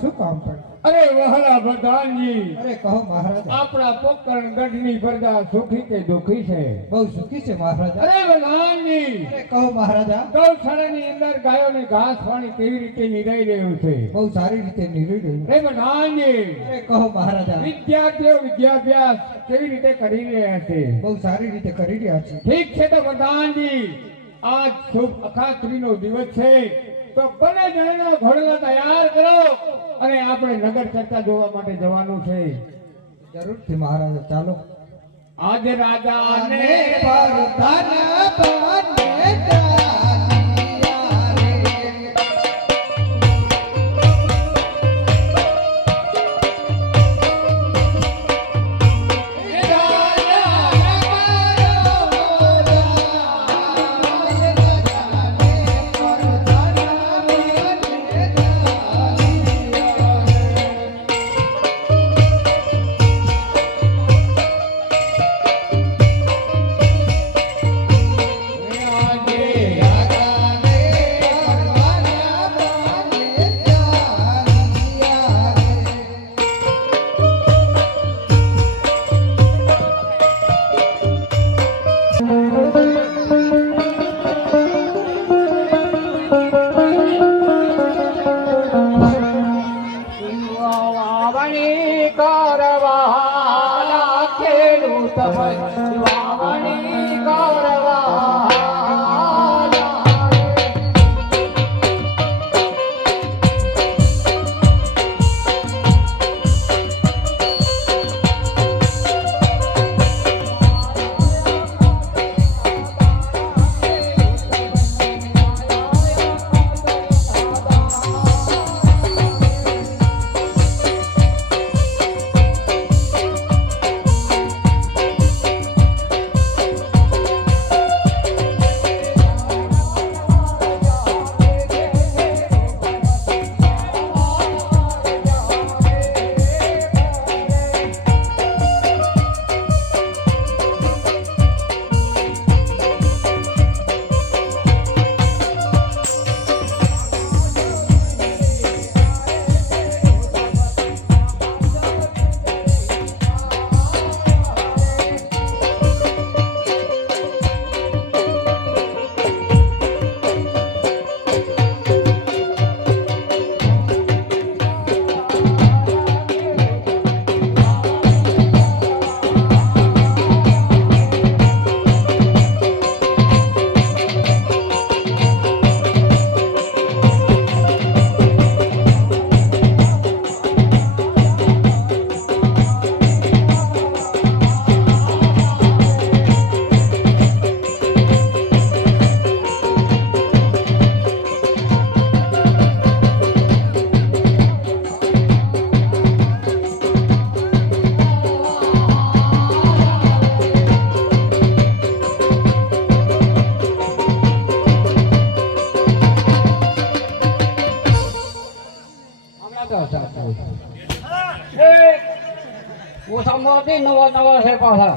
શું કામ પડે? અરે વહાલા પ્રધાનજી, અરે કહો મહારાજ. આપણા પોકરણ ગઢની પ્રજા સુખી કે દુખી છે? બહુ સુખી છે મહારાજ. અરે પ્રધાનજી, અરે કહો મહારાજ. ગૌશાળાની અંદર ગાયોને ઘાસ પાણી કેવી રીતે નિરાઈ રહ્યું છે? બહુ સારી રીતે નિરાઈ રહ્યું. અરે પ્રધાનજી, અરે કહો મહારાજ. વિદ્યાર્થીઓ વિદ્યાભ્યાસ કેવી રીતે કરી રહ્યા છે? બહુ સારી રીતે કરી રહ્યા છે. ઠીક છે તો પ્રધાનજી, આજ શુભ અખાત્રીનો દિવસ છે, તો બને જણનો ઘોડલા તૈયાર કરો અને આપણે નગર ચર્ચા જોવા માટે જવાનું છે. જરૂરથી મહારાજ, ચાલો. આજે રાજાને પરધાન બને નવા નવા છે પાછા.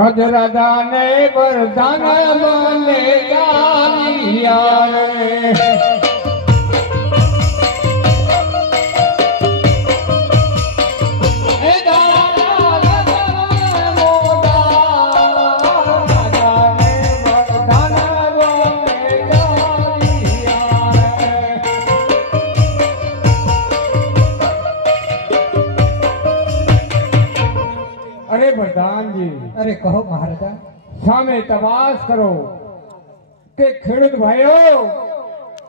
અજરાદા ને વરદાન મને ગાલિયા રે. અરે પ્રધાનજી, અરે કહો મહારાજા. સામે તપાસ કરો કે ખેડૂત ભાઈઓ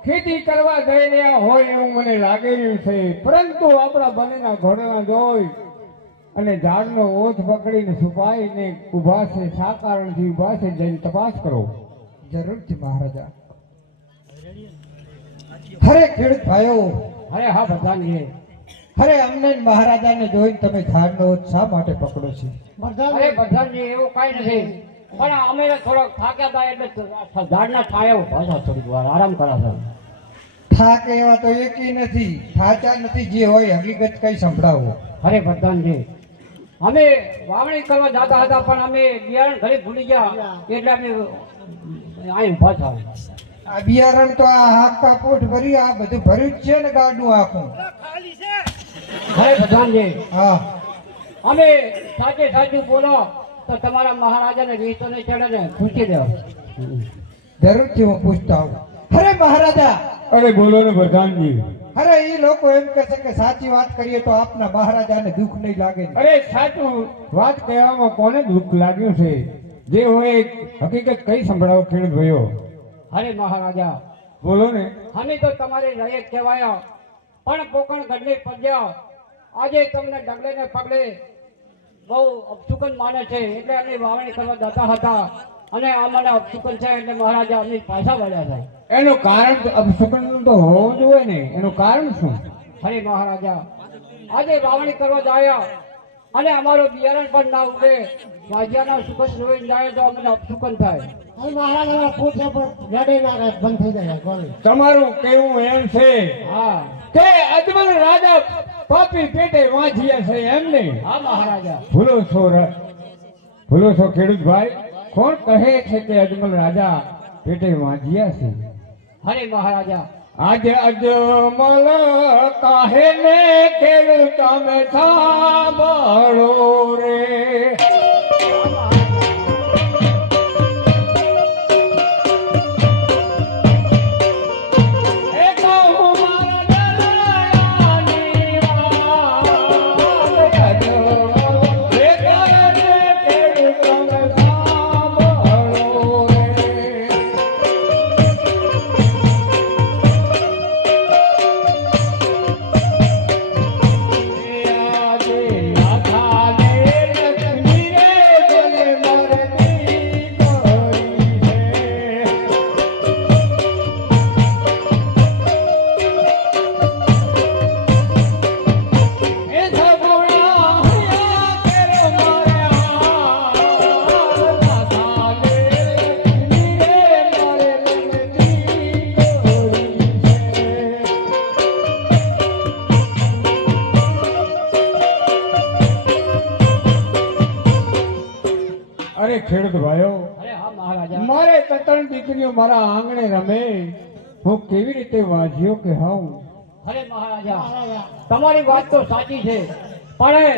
ખેતી કરવા જઈ રહ્યા હોય એવું મને લાગી રહ્યું છે, પરંતુ આપણા બંનેના ઘોડાના જોઈ અને ઝાડનો ઓથ પકડીને છુપાઈને ઊભા છે. શા કારણથી ઊભા છે જઈને તપાસ કરો. જરૂરથી મહારાજા. હરે ખેડૂત ભાઈઓ, અરે હા પ્રધાનજી. અરે અમને મહારાજાને જોઈને તમે ઝાડનો ઓથ શા માટે પકડો છો? અરે પ્રધાનજી એવું કઈ નથી, પણ અમે થોડોક થાક્યા હતા એટલે ઝાડના છાંયે ઉભા હતા, થોડીક વાર આરામ કર્યા છે. થાક એવા તો એકેય નથી, થાચા નથી. જે હોય હકીકત કઈ સંભળાવો. અરે પ્રધાનજી, અમે વાવણી કરવા જતા હતા પણ અમે બિયારણ ઘરે ભૂલી ગયા એટલે અમે અહીં ઉભા થયા. આ બિયારણ તો આ આખા પોટ ભરી આ બધું ભર્યું જ છે ને ગાડું આખું. અરે પ્રધાનજી, હા, અમે સાચે સાચું બોલો તો તમારા મહારાજાને રીતો નહીં ચડે ને પૂછી દો. જરૂરથી હું પૂછતો આવું. અરે મહારાજા, અરે બોલો ને પ્રધાનજી. અરે એ લોકો એમ કહે છે કે સાચી વાત કરીએ તો આપના મહારાજાને દુઃખ નહીં લાગે ને? અરે સાચું વાત કહેવામાં કોને દુઃખ લાગ્યું છે? જે હોય એ હકીકત કઈ સંભળાવો ખેડૂત ભાઈઓ. અરે મહારાજા, બોલો ને. અમે તો તમારી રયત કહેવાયા પણ પોકણ ગઢની પદ્યા આજે તમને ડગલે ને પગલે બહુ અપશુકન માને છે એટલે અમે વાવણી કરવા જતા હતા અને અમને અપશુકન છે એટલે મહારાજા અમે પાછા વળ્યા છે. એનું કારણ અપશુકનનું તો હોવું જોઈએ ને. એનું કારણ શું? અરે મહારાજા, આજે વાવણી કરવા જાય અને અમારું બિયારણ પણ ના ઉગે, વાજિયાના સુકન જોઈને જાય તો અમને અપશુકન થાય. તમારું કેવું એમ છે હા કે અજમલ રાજા પાપી પેટે વાંચ્યા છે એમને? હા મહારાજા. ભૂલો છો ખેડૂત ભાઈ. કોણ કહે છે કે અજમલ રાજા પેટે વાંચ્યા છે? અરે મહારાજા, આજે અજમલ કાહે ને ખેડૂત તમે સાંભળો રે. અરે ખેડૂત ભાઈઓ, અરે હા મહારાજા. મારે ત્રણ દીકરીઓ મારા આંગણે રમે, હું કેવી રીતે વાંચ્યો કે હાઉ? અરે મહારાજા, તમારી વાત તો સાચી છે પણ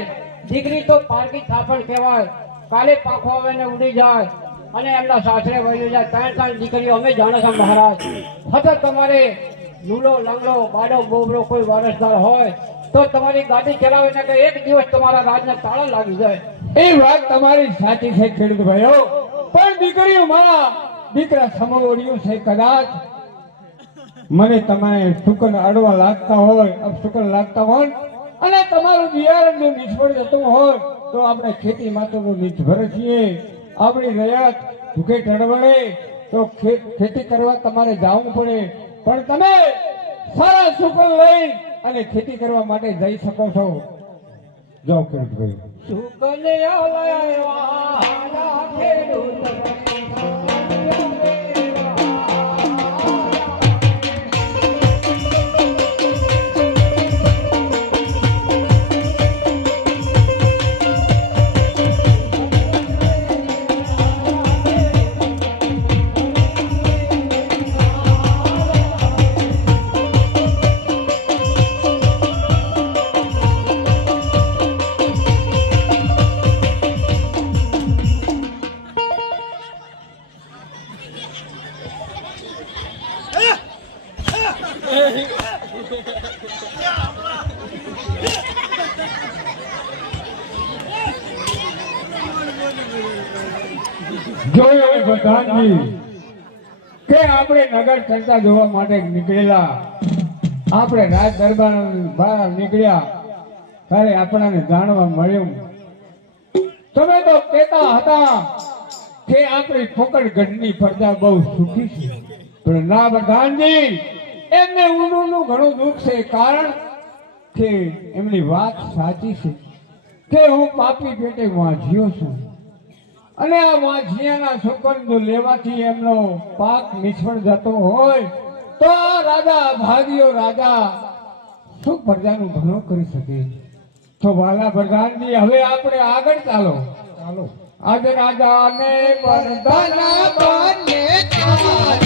દીકરી તો પારકી થાપણ કહેવાય. કાલે પાખો આવે ને ઉડી જાય અને એમના સાસરે વહી જાય. ત્રણ દીકરીઓ અમે જાણે છે મહારાજ. સતત તમારે લૂલો લંગડો બાડો બોબડો કોઈ વારસદાર હોય તો તમારી ગાડી ચલાવે ને કે એક દિવસ તમારા રાજને તાળા લાગી જાય. એ વાત તમારી સાચી છે ખેડૂત ભાઈઓ, પણ દીકરીઓ મારા દીકરા સમોવડિયું છે. કદાચ મને તમે શુકન અડવા લાગતા હોય, અપશુકન લાગતા હોય અને તમારું બિયારણ જો નિષ્ફળ જતું હોય તો આપણે ખેતી માટે તો નિર્ભર છીએ. આપણી રયત ભૂખે ટળવળે તો ખેતી કરવા તમારે જવું પડે, પણ તમે સારા શુકન લઈ અને ખેતી કરવા માટે જઈ શકો છો. જાઓ ખેડૂત ભાઈ. સુકન્યા લેવા ખેડૂત જોયું પ્રધાનજી કે આપણે નગર કરતા જોવા માટે નીકળેલા, આપણે રાજ દરબાર બહાર નીકળ્યા ત્યારે આપણને જાણવા મળ્યું તમે તો કહેતા હતા કે આપણી ફોકડગઢની પ્રજા બહુ સુખી છે, પણ ના પ્રધાનજી એમને ઊંડું ઘણું દુઃખ છે, કારણ કે એમની વાત સાચી છે કે હું પાપી પેટે વાંચ્યો છું અને આ વાંઝિયાના સુગંધ લેવાથી એમનો પાક નિષ્ફળ જતો હોય તો આ રાજા ભાગ્યો રાજા શું પ્રજાનું ભલું કરી શકે? તો વાલા પ્રધાનજી હવે આપણે આગળ ચાલો. આજ રાજાને વરદાન બને